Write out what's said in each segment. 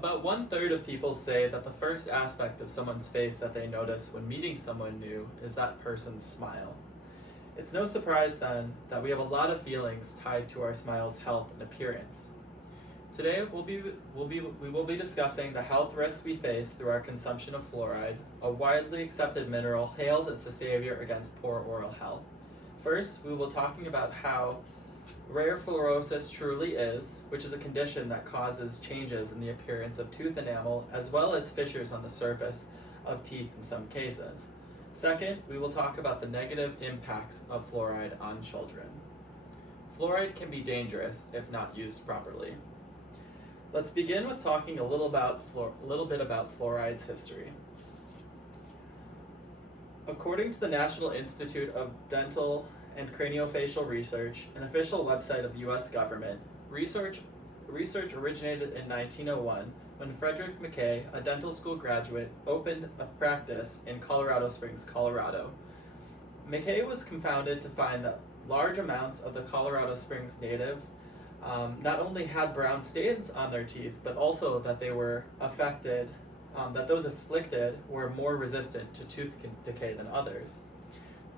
About 1/3 of people say that the first aspect of someone's face that they notice when meeting someone new is that person's smile. It's no surprise then that we have a lot of feelings tied to our smile's health and appearance. Today we will be discussing the health risks we face through our consumption of fluoride, a widely accepted mineral hailed as the savior against poor oral health. First, we will be talking about how rare fluorosis truly is, which is a condition that causes changes in the appearance of tooth enamel as well as fissures on the surface of teeth in some cases. Second, we will talk about the negative impacts of fluoride on children. Fluoride can be dangerous if not used properly. Let's begin with talking a little bit about fluoride's history. According to the National Institute of Dental and Craniofacial Research, an official website of the U.S. government, research originated in 1901 when Frederick McKay, a dental school graduate, opened a practice in Colorado Springs, Colorado. McKay was confounded to find that large amounts of the Colorado Springs natives not only had brown stains on their teeth, but also that they were affected, that those afflicted were more resistant to tooth decay than others.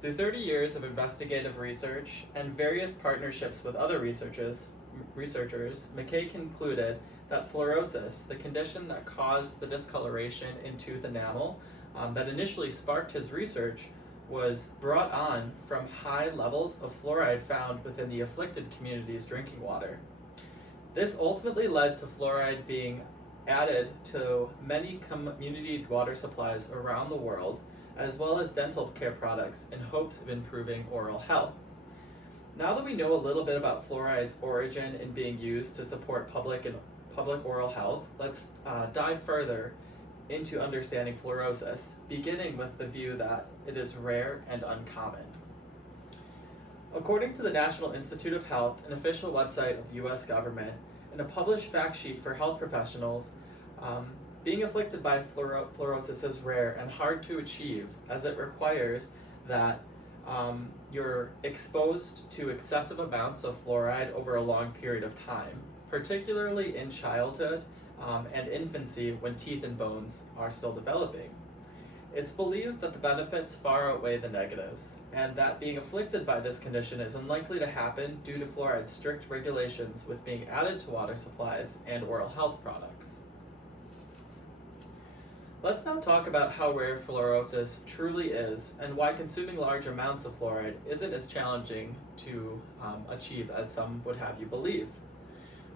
Through 30 years of investigative research and various partnerships with other researchers, McKay concluded that fluorosis, the condition that caused the discoloration in tooth enamel that initially sparked his research, was brought on from high levels of fluoride found within the afflicted community's drinking water. This ultimately led to fluoride being added to many community water supplies around the world, as well as dental care products in hopes of improving oral health. Now that we know a little bit about fluoride's origin and being used to support public oral health, let's dive further into understanding fluorosis, beginning with the view that it is rare and uncommon. According to the National Institute of Health, an official website of the U.S. government, in a published fact sheet for health professionals, being afflicted by fluorosis is rare and hard to achieve, as it requires that you're exposed to excessive amounts of fluoride over a long period of time, particularly in childhood and infancy when teeth and bones are still developing. It's believed that the benefits far outweigh the negatives, and that being afflicted by this condition is unlikely to happen due to fluoride's strict regulations with being added to water supplies and oral health products. Let's now talk about how rare fluorosis truly is and why consuming large amounts of fluoride isn't as challenging to achieve as some would have you believe.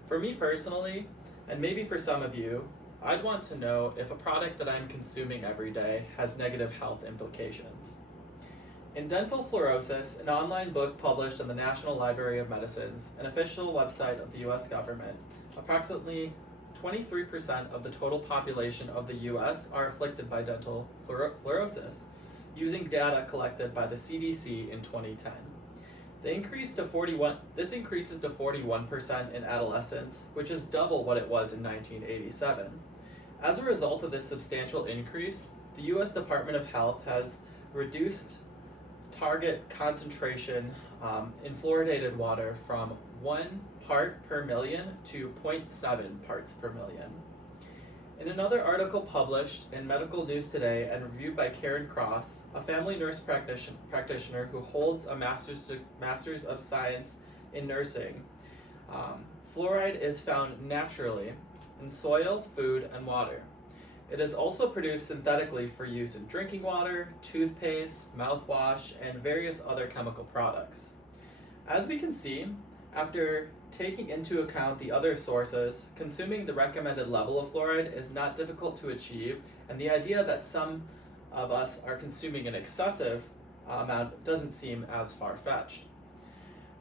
For me personally, and maybe for some of you, I'd want to know if a product that I'm consuming every day has negative health implications. In Dental Fluorosis, an online book published in the National Library of Medicine's, an official website of the U.S. government, approximately 23% of the total population of the U.S. are afflicted by dental fluorosis, using data collected by the CDC in 2010. This increases to 41% in adolescents, which is double what it was in 1987. As a result of this substantial increase, the U.S. Department of Health has reduced target concentration in fluoridated water from 1 part per million to 0.7 parts per million. In another article published in Medical News Today and reviewed by Karen Cross, a family nurse practitioner who holds a Master's of Science in Nursing, fluoride is found naturally in soil, food, and water. It is also produced synthetically for use in drinking water, toothpaste, mouthwash, and various other chemical products. As we can see, after taking into account the other sources, consuming the recommended level of fluoride is not difficult to achieve, and the idea that some of us are consuming an excessive amount doesn't seem as far-fetched.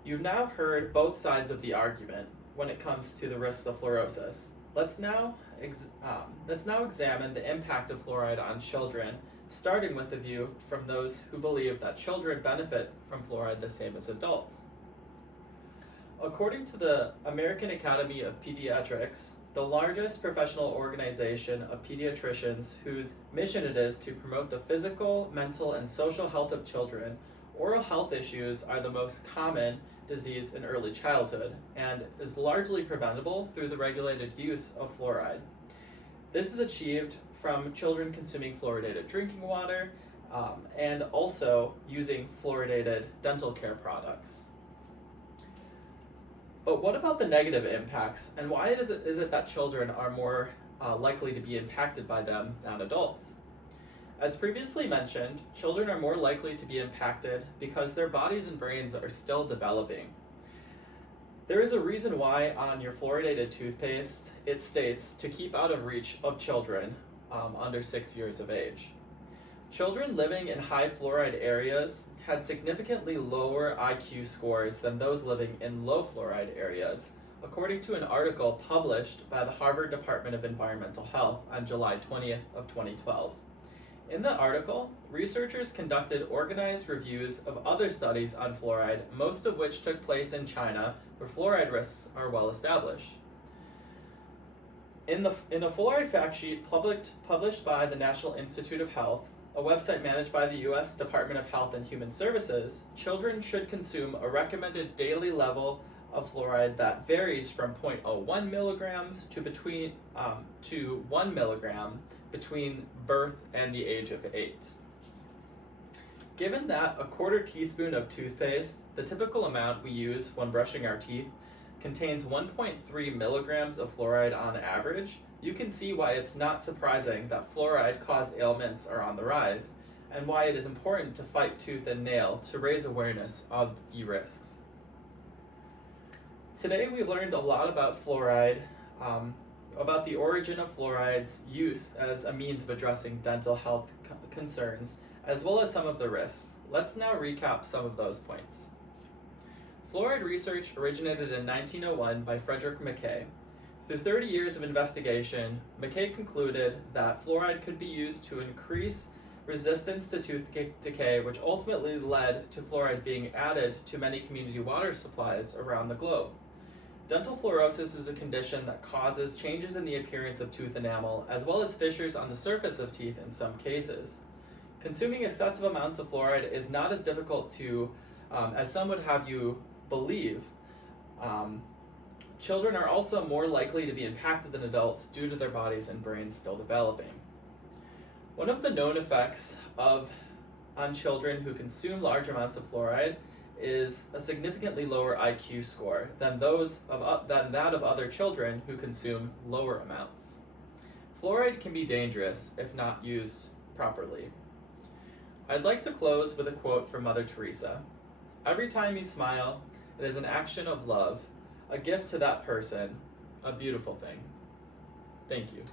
You've now heard both sides of the argument when it comes to the risks of fluorosis. Let's now examine the impact of fluoride on children, starting with the view from those who believe that children benefit from fluoride the same as adults. According to the American Academy of Pediatrics, the largest professional organization of pediatricians whose mission it is to promote the physical, mental, and social health of children, oral health issues are the most common disease in early childhood and is largely preventable through the regulated use of fluoride. This is achieved from children consuming fluoridated drinking water and also using fluoridated dental care products. But what about the negative impacts, and why is it that children are more likely to be impacted by them than adults? As previously mentioned, children are more likely to be impacted because their bodies and brains are still developing. There is a reason why on your fluoridated toothpaste it states to keep out of reach of children under 6 years of age. Children living in high fluoride areas had significantly lower IQ scores than those living in low fluoride areas, according to an article published by the Harvard Department of Environmental Health on July 20th of 2012. In the article, researchers conducted organized reviews of other studies on fluoride, most of which took place in China, where fluoride risks are well established. In a fluoride fact sheet published by the National Institute of Health, a website managed by the U.S. Department of Health and Human Services, children should consume a recommended daily level of fluoride that varies from 0.01 milligrams to 1 milligram between birth and the age of 8. Given that a quarter teaspoon of toothpaste, the typical amount we use when brushing our teeth, contains 1.3 milligrams of fluoride on average, you can see why it's not surprising that fluoride-caused ailments are on the rise, and why it is important to fight tooth and nail to raise awareness of the risks. Today we learned a lot about fluoride, about the origin of fluoride's use as a means of addressing dental health concerns, as well as some of the risks. Let's now recap some of those points. Fluoride research originated in 1901 by Frederick Mackay. Through 30 years of investigation, Mackay concluded that fluoride could be used to increase resistance to tooth decay, which ultimately led to fluoride being added to many community water supplies around the globe. Dental fluorosis is a condition that causes changes in the appearance of tooth enamel, as well as fissures on the surface of teeth in some cases. Consuming excessive amounts of fluoride is not as difficult as some would have you believe. Children are also more likely to be impacted than adults due to their bodies and brains still developing. One of the known effects on children who consume large amounts of fluoride is a significantly lower IQ score than that of other children who consume lower amounts. Fluoride can be dangerous if not used properly. I'd like to close with a quote from Mother Teresa. "Every time you smile, it is an action of love, a gift to that person, a beautiful thing." Thank you.